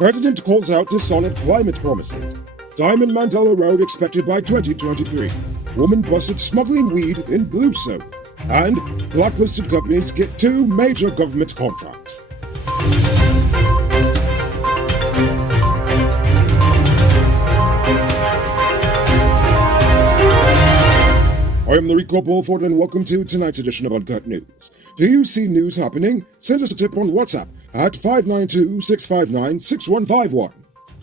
President calls out dishonoured climate promises. Diamond Mandela Road expected by 2023. Woman busted smuggling weed in blue soap. And blacklisted companies get 2 major government contracts. I am Rico Bulford and welcome to tonight's edition of Uncut News. Do you see news happening? Send us a tip on WhatsApp at 592-659-6151.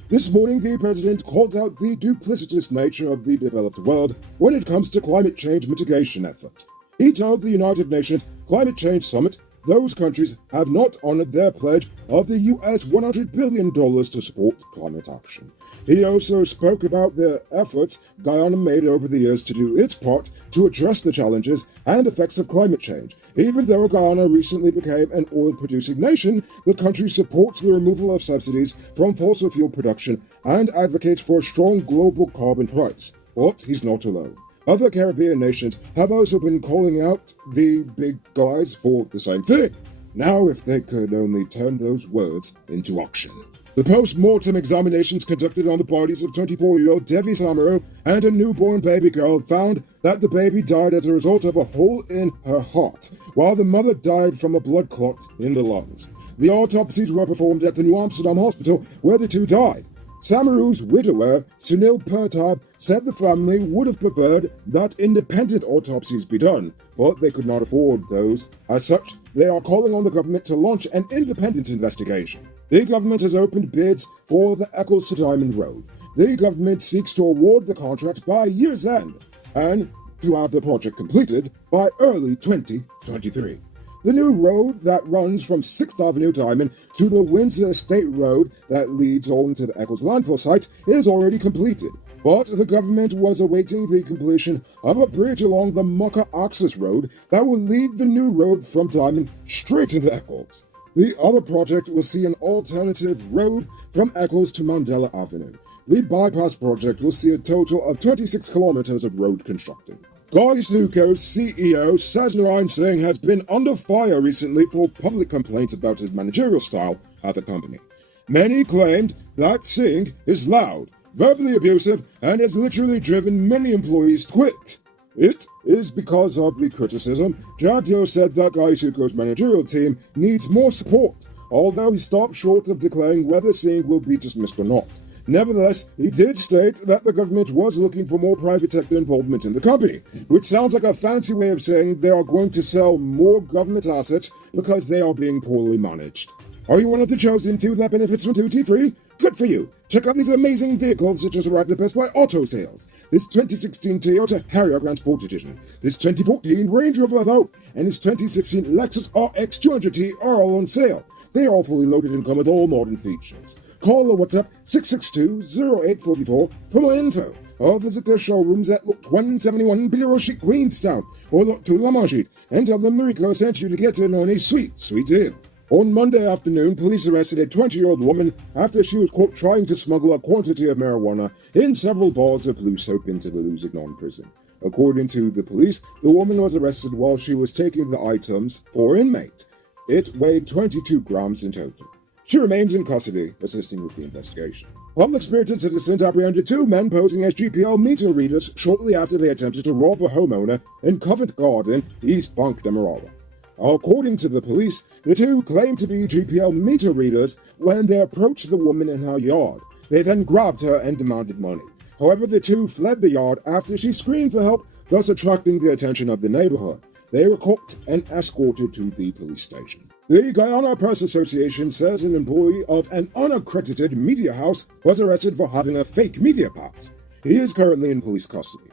This morning, the president called out the duplicitous nature of the developed world when it comes to climate change mitigation efforts. He told the United Nations Climate Change Summit those countries have not honored their pledge of the US $100 billion to support climate action. He also spoke about the efforts Guyana made over the years to do its part to address the challenges and effects of climate change. Even though Guyana recently became an oil-producing nation, the country supports the removal of subsidies from fossil fuel production and advocates for a strong global carbon price. But he's not alone. Other Caribbean nations have also been calling out the big guys for the same thing. Now, if they could only turn those words into action. The post-mortem examinations conducted on the bodies of 24-year-old Devi Samaru and a newborn baby girl found that the baby died as a result of a hole in her heart, while the mother died from a blood clot in the lungs. The autopsies were performed at the New Amsterdam hospital where the two died. Samaru's widower, Sunil Pertab, said the family would have preferred that independent autopsies be done, but they could not afford those. As such, they are calling on the government to launch an independent investigation. The government has opened bids for the Eccles to Diamond Road. The government seeks to award the contract by year's end and to have the project completed by early 2023. The new road that runs from 6th Avenue Diamond to the Windsor State Road that leads on to the Eccles landfill site is already completed, but the government was awaiting the completion of a bridge along the Mucka Access Road that will lead the new road from Diamond straight into Eccles. The other project will see an alternative road from Eccles to Mandela Avenue. The bypass project will see a total of 26 kilometers of road constructed. Suko's CEO says Narayan Singh has been under fire recently for public complaints about his managerial style at the company. Many claimed that Singh is loud, verbally abusive, and has literally driven many employees to quit. It is because of the criticism. Jadyo said that Suko's managerial team needs more support, although he stopped short of declaring whether Singh will be dismissed or not. Nevertheless, he did state that the government was looking for more private sector involvement in the company, which sounds like a fancy way of saying they are going to sell more government assets because they are being poorly managed. Are you one of the chosen few that benefits from duty-free? Good for you. Check out these amazing vehicles that just arrived at Best Buy Auto Sales. This 2016 Toyota Harrier Grand Sport Edition, this 2014 Range Rover Evoque, and this 2016 Lexus RX 200T are all on sale. They are all fully loaded and come with all modern features. Call or WhatsApp 662-0844 for more info, or visit their showrooms at Lot 171 Bureau Street, Queenstown, or Lot 2 Lamar Street, and tell them Mariko sent you to get in on a sweet, sweet deal. On Monday afternoon, police arrested a 20-year-old woman after she was caught trying to smuggle a quantity of marijuana in several bars of blue soap into the Lusignan prison. According to the police, the woman was arrested while she was taking the items for inmates. It weighed 22 grams in total. She remains in custody, assisting with the investigation. Public-spirited citizens apprehended 2 men posing as GPL meter readers shortly after they attempted to rob a homeowner in Covent Garden, East Bank, Demerara. According to the police, the 2 claimed to be GPL meter readers when they approached the woman in her yard. They then grabbed her and demanded money. However, the 2 fled the yard after she screamed for help, thus attracting the attention of the neighborhood. They were caught and escorted to the police station. The Guyana Press Association says an employee of an unaccredited media house was arrested for having a fake media pass. He is currently in police custody.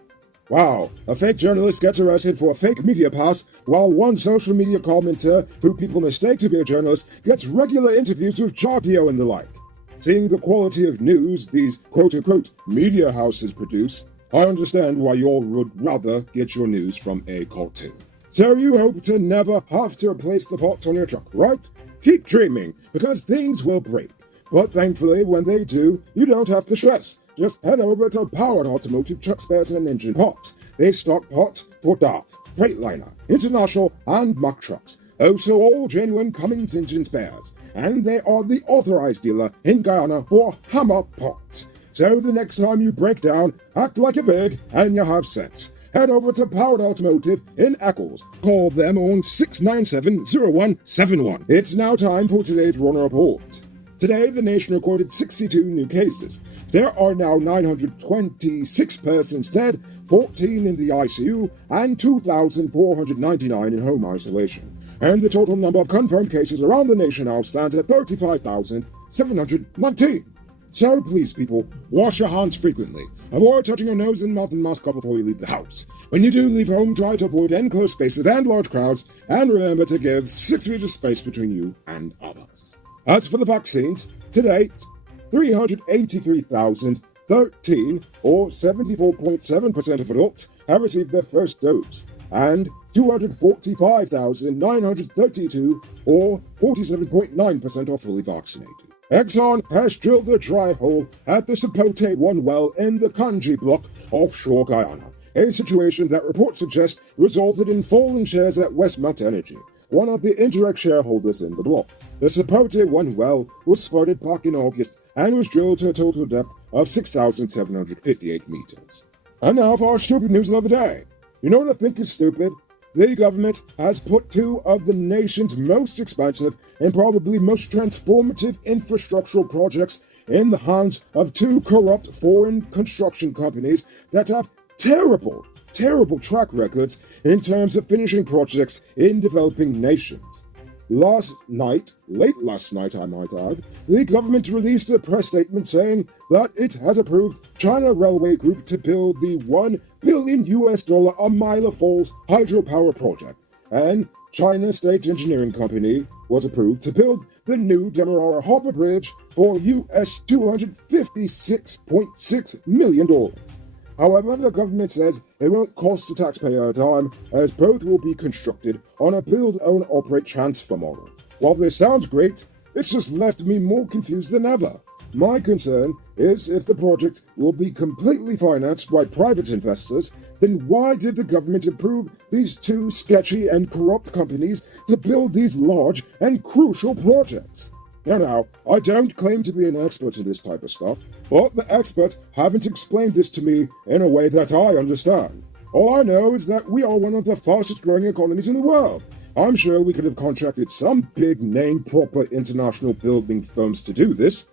Wow, a fake journalist gets arrested for a fake media pass, while one social media commenter, who people mistake to be a journalist, gets regular interviews with Jagdio and the like. Seeing the quality of news these quote-unquote media houses produce, I understand why you all would rather get your news from a cartoon. So you hope to never have to replace the parts on your truck, right? Keep dreaming, because things will break. But thankfully, when they do, you don't have to stress. Just head over to Powered Automotive Truck Spares and Engine Parts. They stock parts for DAF, Freightliner, International, and Mack trucks. Also all genuine Cummins engine spares, and they are the authorized dealer in Guyana for hammer parts. So the next time you break down, act like a big and you have sense. Head over to Powered Automotive in Eccles. Call them on 697-0171. It's now time for today's Runner Report. Today, the nation recorded 62 new cases. There are now 926 persons dead, 14 in the ICU, and 2,499 in home isolation. And the total number of confirmed cases around the nation now stands at 35,719. So please, people, wash your hands frequently. Avoid touching your nose and mouth and mask up before you leave the house. When you do leave home, try to avoid enclosed spaces and large crowds, and remember to give 6 meters space between you and others. As for the vaccines, to date, 383,013, or 74.7% of adults, have received their first dose, and 245,932, or 47.9% are fully vaccinated. Exxon has drilled a dry hole at the Sapote 1 well in the Kanji block offshore Guyana, a situation that reports suggest resulted in falling shares at Westmount Energy, one of the indirect shareholders in the block. The Sapote 1 well was spotted back in August and was drilled to a total depth of 6,758 meters. And now for our stupid news of the day. You know what I think is stupid? The government has put 2 of the nation's most expensive and probably most transformative infrastructural projects in the hands of 2 corrupt foreign construction companies that have terrible track records in terms of finishing projects in developing nations. Late last night I might add, the government released a press statement saying that it has approved China Railway Group to build the $1 billion Amila Falls hydropower project, and China State Engineering Company was approved to build the new Demerara Harbor Bridge for US $256.6 million. However, the government says it won't cost the taxpayer a dime, as both will be constructed on a build-own-operate transfer model. While this sounds great, it's just left me more confused than ever. My concern is if the project will be completely financed by private investors, then why did the government approve these 2 sketchy and corrupt companies to build these large and crucial projects? Now, I don't claim to be an expert in this type of stuff, but the experts haven't explained this to me in a way that I understand. All I know is that we are one of the fastest growing economies in the world. I'm sure we could have contracted some big name proper international building firms to do this.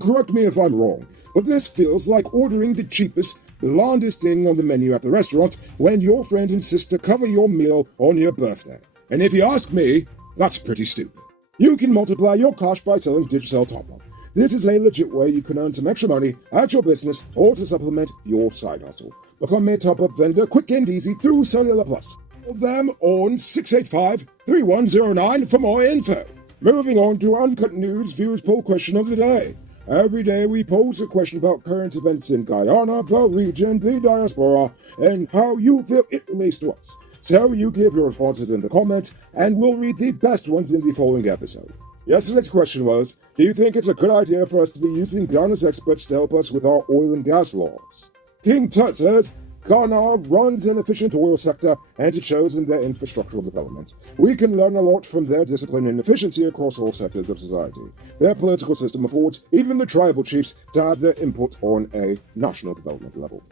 Correct me if I'm wrong, but this feels like ordering the cheapest, blandest thing on the menu at the restaurant when your friend insists to cover your meal on your birthday. And if you ask me, that's pretty stupid. You can multiply your cash by selling Digicel Top-Up. This is a legit way you can earn some extra money at your business or to supplement your side hustle. Become a top-up vendor quick and easy through Cellular Plus. Call them on 685-3109 for more info. Moving on to Uncut News Viewers Poll Question of the Day. Every day we pose a question about current events in Guyana, the region, the diaspora, and how you feel it relates to us. So you give your responses in the comments, and we'll read the best ones in the following episode. Yesterday's question was, do you think it's a good idea for us to be using Ghana's experts to help us with our oil and gas laws? King Tut says, Ghana runs an efficient oil sector, and it shows in their infrastructural development. We can learn a lot from their discipline and efficiency across all sectors of society. Their political system affords even the tribal chiefs to have their input on a national development level.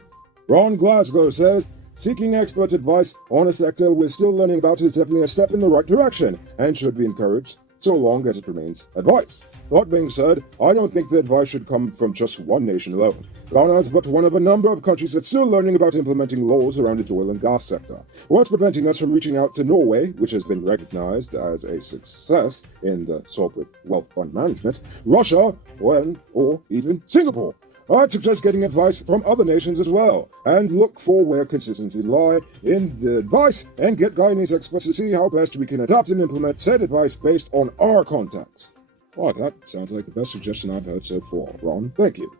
Ron Glasgow says, seeking expert advice on a sector we're still learning about is definitely a step in the right direction and should be encouraged, so long as it remains advice. That being said, I don't think the advice should come from just one nation alone. Ghana is but one of a number of countries that's still learning about implementing laws around its oil and gas sector. What's preventing us from reaching out to Norway, which has been recognized as a success in the sovereign wealth fund management, Russia, or even Singapore? I'd suggest getting advice from other nations as well, and look for where consistencies lie in the advice, and get Guyanese experts to see how best we can adapt and implement said advice based on our context. Oh, that sounds like the best suggestion I've heard so far, Ron. Thank you.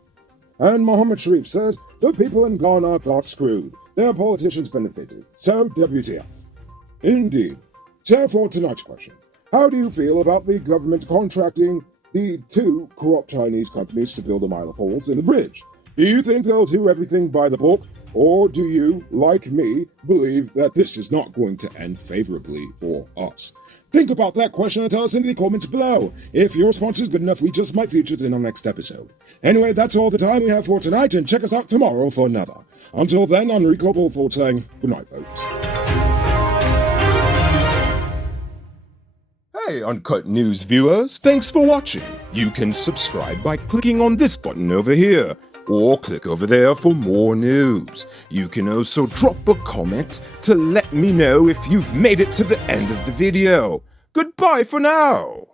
And Mohammed Sharif says, the people in Ghana got screwed. Their politicians benefited. So, WTF. Indeed. So for tonight's question, how do you feel about the government contracting the 2 corrupt Chinese companies to build a mile of holes in the bridge? Do you think they'll do everything by the book, Or do you, like me, believe that this is not going to end favorably for us? Think about that question and tell us in the comments below. If your response is good enough, we just might feature it in our next episode. Anyway, that's all the time we have for tonight, and check us out tomorrow for another. Until then, I'm Rico Bullford saying goodnight, folks. Hey, Uncut News viewers, thanks for watching. You can subscribe by clicking on this button over here, or click over there for more news. You can also drop a comment to let me know if you've made it to the end of the video. Goodbye for now.